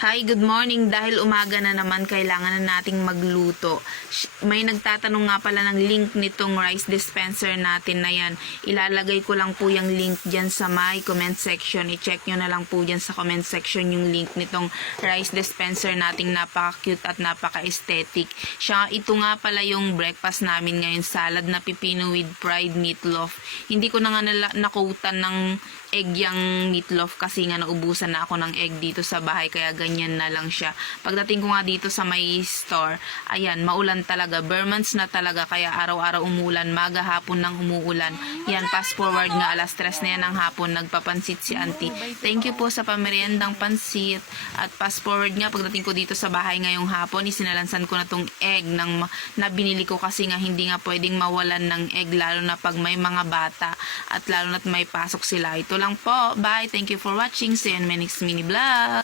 Hi, good morning. Dahil umaga na naman, kailangan na nating magluto. May nagtatanong nga pala ng link nitong rice dispenser natin na yan. Ilalagay ko lang po yung link dyan sa my comment section. I-check nyo na lang po dyan sa comment section yung link nitong rice dispenser nating napaka-cute at napaka-aesthetic. Ito nga pala yung breakfast namin ngayon, salad na pipino with fried meatloaf. Hindi ko na nga nakutan ng egg yung meatloaf kasi nga naubusan na ako ng egg dito sa bahay, kaya ganyan na lang siya. Pagdating ko nga dito sa may store, ayan, maulan talaga, bare months na talaga, kaya araw-araw umulan, maga hapon nang umuulan. Yan, fast forward nga, alas 3 na yan ng hapon, nagpapansit si auntie. Thank you po sa pameriendang pansit. At fast forward nga, pagdating ko dito sa bahay ngayong hapon, isinalansan ko na tong egg na binili ko kasi nga hindi nga pwedeng mawalan ng egg, lalo na pag may mga bata at lalo na't may pasok sila. Ito lang po. Bye. Thank you for watching. See you in my next mini vlog.